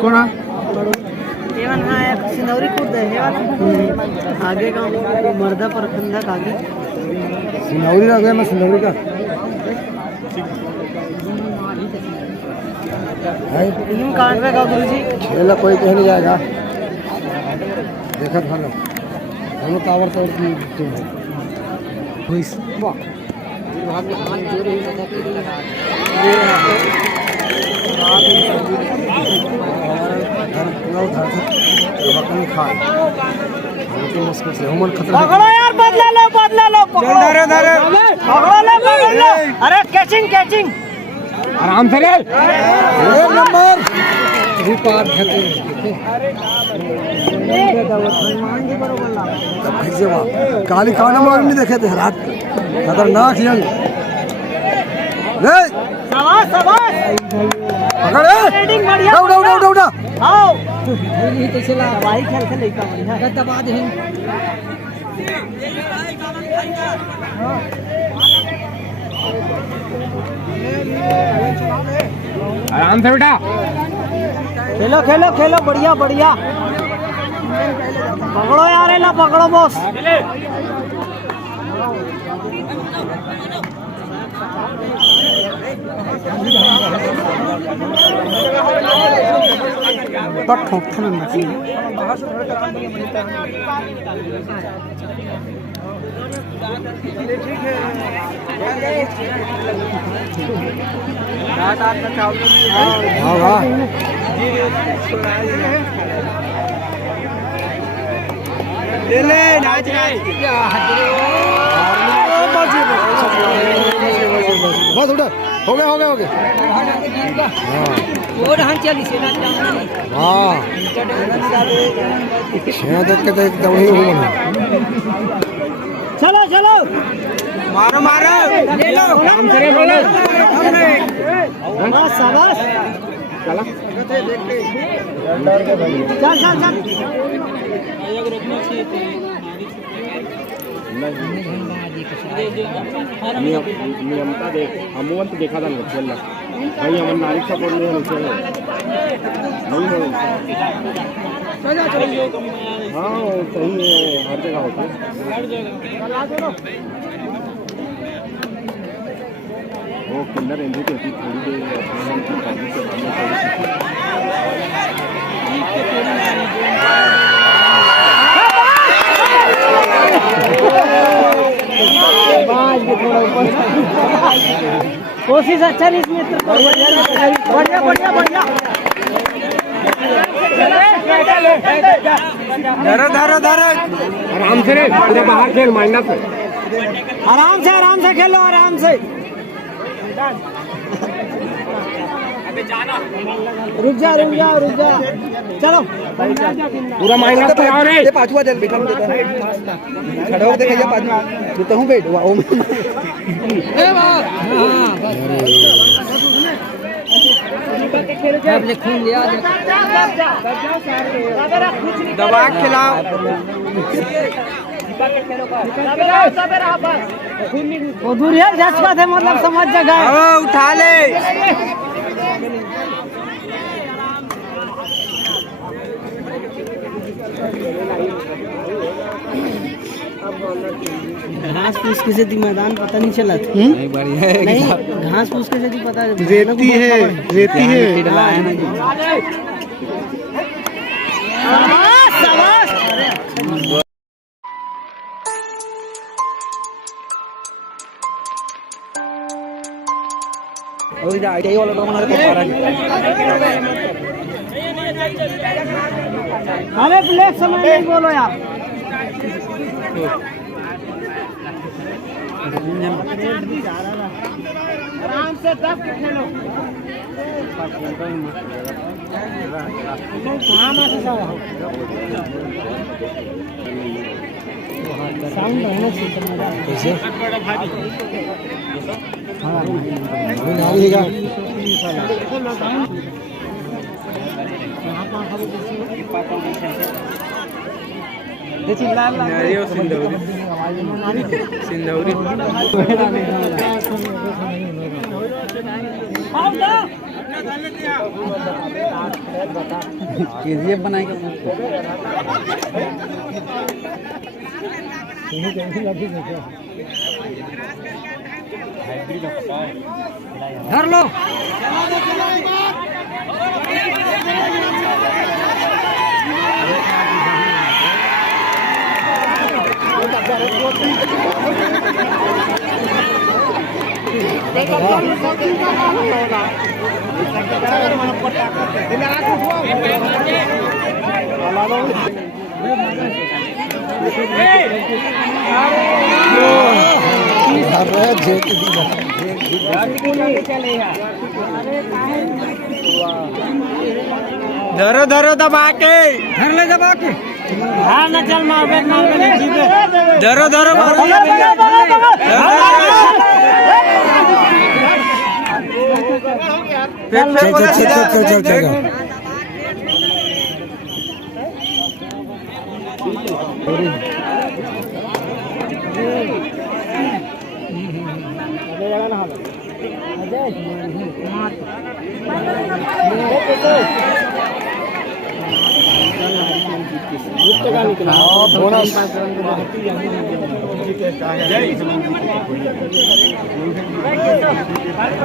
कोणा सिंदौरी खुर्द है आगे का मर्दा प्रखंडक आगे सिंदौरी आ गया। मैं सिंदौरी का टीम काट रहेगा गुरु जी। खेला कोई कहीं नहीं जाएगा। देखा था लोग दोनों टावर तो मुश्किल से उमर खतरा। यार बदला लो अरे कैचिंग आराम से रे नंबर पार काली का नंबर नहीं देखे थे रात खतरनाक यंग उड़ा आराम से बेटा खेलो बढ़िया पकड़ो यार ना पकड़ो बॉस। बस उठा हो गया हाँ देख के तो एकदम ही चलो मारो ले लो काम करे बोलो शाबाश चला चल नियमता देख अमूवन तो देखा था खेलना भाई अमन नारिक सपोर्ट नहीं होना चाहिए नहीं हो हाँ सही है हर जगह होता है वो किन्नर एंट्री होती थोड़ी देर कोशिश अच्छा नहीं इसमें बढ़िया धरो आराम से रे पूरे बाहर खेल माइंडा से आराम से खेलो आराम से रुक जा चलो पूरा माइंडा से आओ रे पांचवा जल बैठा खड़ा हो देखा पांचवा तो हूँ बैठ वाओ दबा खिलाओ दूर है झटका थे मतलब समझ जगह उठा ले घास फूस के से मैदान पता नहीं चला था नहीं घास फूस के से पता रेती है अरे ब्लैक समय नहीं बोलो यार आराम से दब के खेलो साउंड रहना चाहिए सिंदौरी केजीएफ बनाएगा धर लो धरो धरो दबा के धर ले दबा के हाँ ना चल मार धरो धरो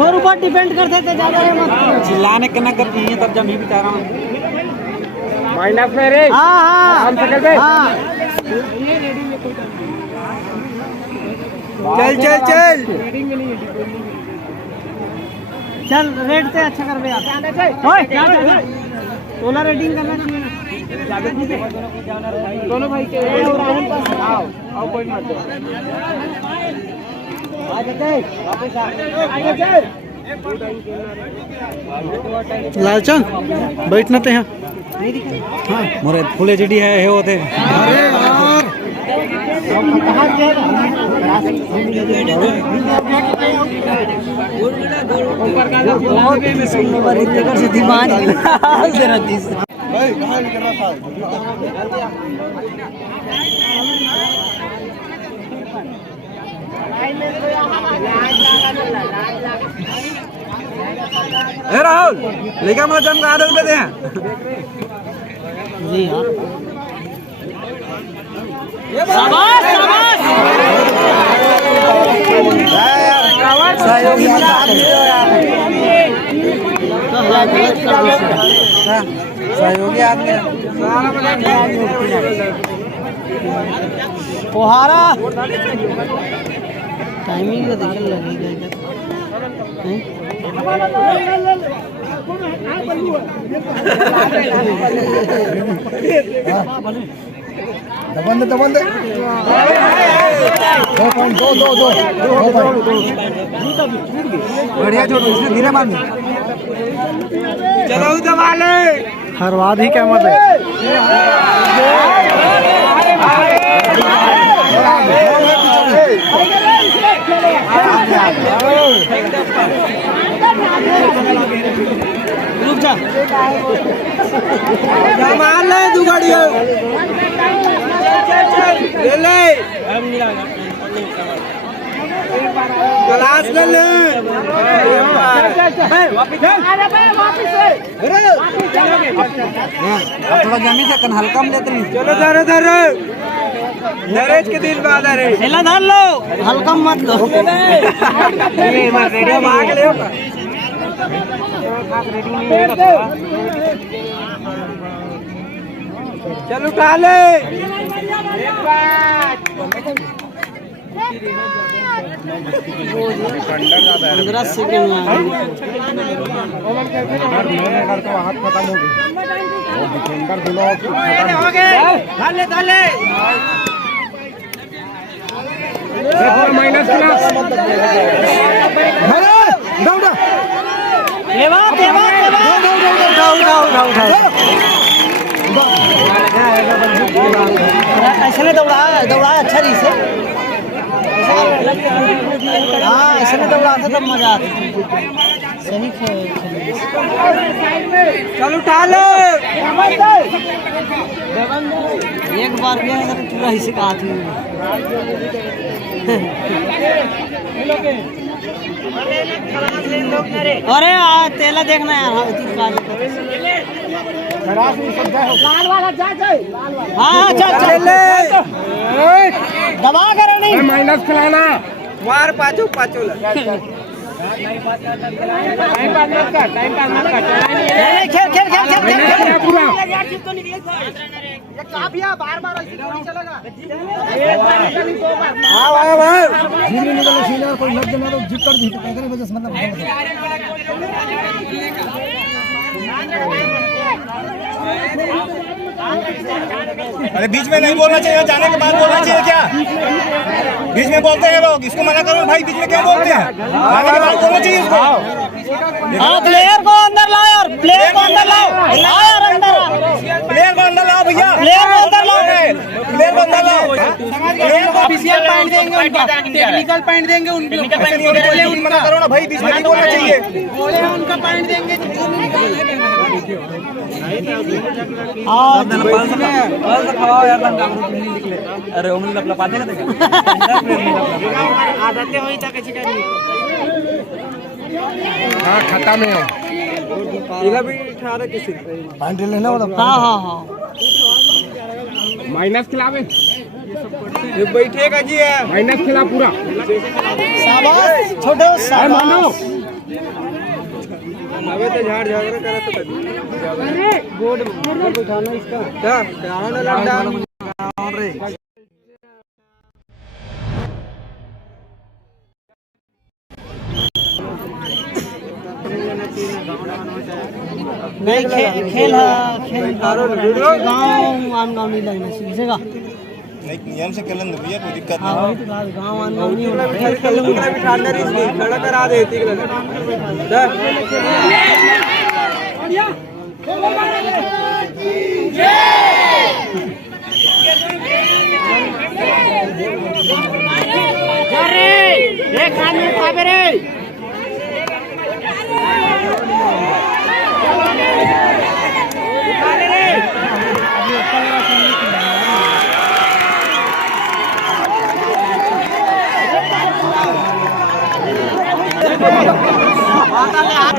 और ऊपर डिपेंड करते थे ज्यादा मत चिल्लाने के ना करती है तब जब भी बता रहा हूँ माइनस में रे हाँ हम सकल पे चल चल चल चल रेड से अच्छा कर भैया ओला रेडिंग करना चाहिए दोनों भाई के आओ आओ कोई मत लालचंद बैठना ते यहाँ हाँ मोरे फुले जड़ी है होते अरे राहुल लेकर मतलब जम का आदत देते हैं जी हाँ शाबाश शाबाश सहयोगी आदमी कोहारा टाइमिंग तो देख लगेगा दबंदे दबंदे 2.2 बढ़िया छोड़ इसने धीरे मारनी चलो दबा ले हरवाद ही क्या मत है रुक जा मार ले तू गाड़ी ले ले क्लास ले ले थोड़ा जमी से कन हल्का में लेते चलो धरो धरो नरेश के दिल बाद अरे हिला धर लो हल्का मत लो रेडियो भाग ले चल उठा ले 15 सेकंड में हाथ खत्म हो गया डिफेंडर दिलो हो गए डाले डाले माइनस दौड़ा लेवा लेवा ऐसे ने दौड़ा अच्छा रही से हाँ ऐसे ने दौड़ा था तब मजा आता सही चल उठा लो एक बार गया तो पूरा हिस्से का हाथ में अरे तेला देखना यार। हाँ तीन काज हाँ चल दबा कर नहीं माइनस खिलाना मार पाचो पाचो खेल खेल खेल खेल पूरा बार-बार चलेगा। कोई लग जाना तो जिप कर दी तो कहने वजह से मतलब अरे बीच में नहीं बोलना चाहिए, जाने के बाद बोलना चाहिए क्या? बीच में बोलते हैं लोग, इसको मना करो भाई, बीच में क्या बोलते हैं? जाने के बाद बोलना चाहिए इसको। हाँ प्लेयर को अंदर लाओ यार, प्लेयर को अंदर लाओ, लाओ यार अंदर, प्लेयर को अंदर लाओ भैया, प्लेयर को अंदर लाओ, प्लेयर को अंदर लाओ। ऑफिशियल पॉइंट देंगे उनका, टेक्निकल पॉइंट देंगे उनके, मना करो ना भाई, बीच में नहीं बोलना चाहिए। बोले उनका पॉइंट देंगे। अरे उन्हें लपलपा देगा आदतें हुई था कैसी करी। हाँ खाता में हाँ हाँ हाँ माइनस खिलावे बैठेगा जी है माइनस खिला पूरा शाबाश छोटे शाबाश। तो झाड़ झाड़ करा तो बोर्ड उठाना इसका क्या नहीं खेल गाँव आन गाँव नहीं लगना सीखेगा। नहीं नियम से खेलन भैया, कोई दिक्कत हाँ वही तो गाँव आन गाँव नहीं होना। खड़ा करा दे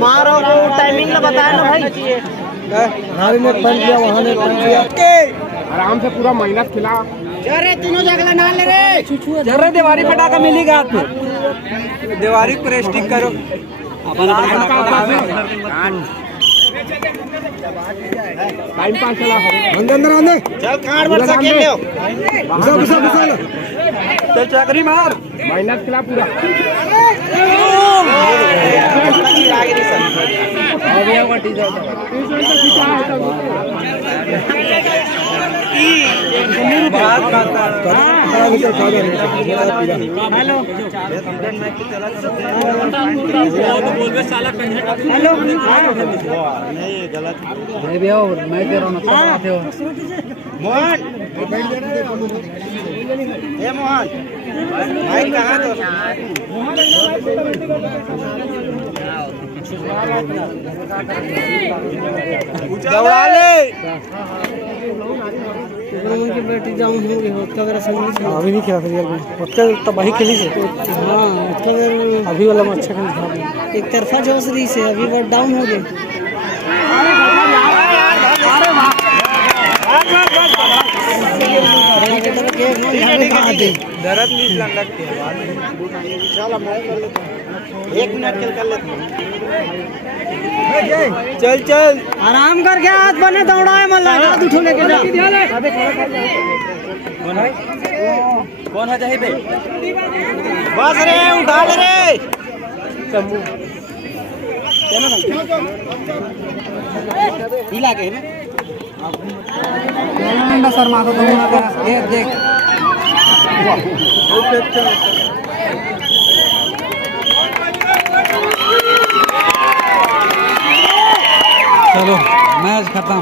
मारो वो टाइमिंग ना बताया ना भाई। ने पंच किया, वहाँ ने पंच किया। आराम से पूरा माइनस खिला अरे तीनों जगह ना ले रे जरा दीवारी फटाका मिलेगा हाथ में, दीवारी पर स्टिक करो। टाइम पास चला अंदर आने चल काट वर्षा खेल लो। चल चक्री मार, माइनस खिला पूरा हेलो मैं कह रहा हूँ मोहन, ए मोहन भाई कहाँ तो दौड़ा ले। उनकी बेटी जाऊँ होंगे उसका मेरा संगीत। अभी नहीं खेला रियल में, उसका तबाही खेली से। हाँ उसका मेरा अभी वाला में अच्छा खेल। एक तरफा जोश रही से अभी बहुत डाउन हो गए। दर्द नहीं लगती है। एक मिनट खेल कर लेते। चल चल आराम करके हाथ बने दौड़ाए मल्ला हाथ उठो लेके जा। कौन है जही पे? बस रे उठा ले रे। हिला के ना सर मारो तो ये देख चलो मैच खत्म।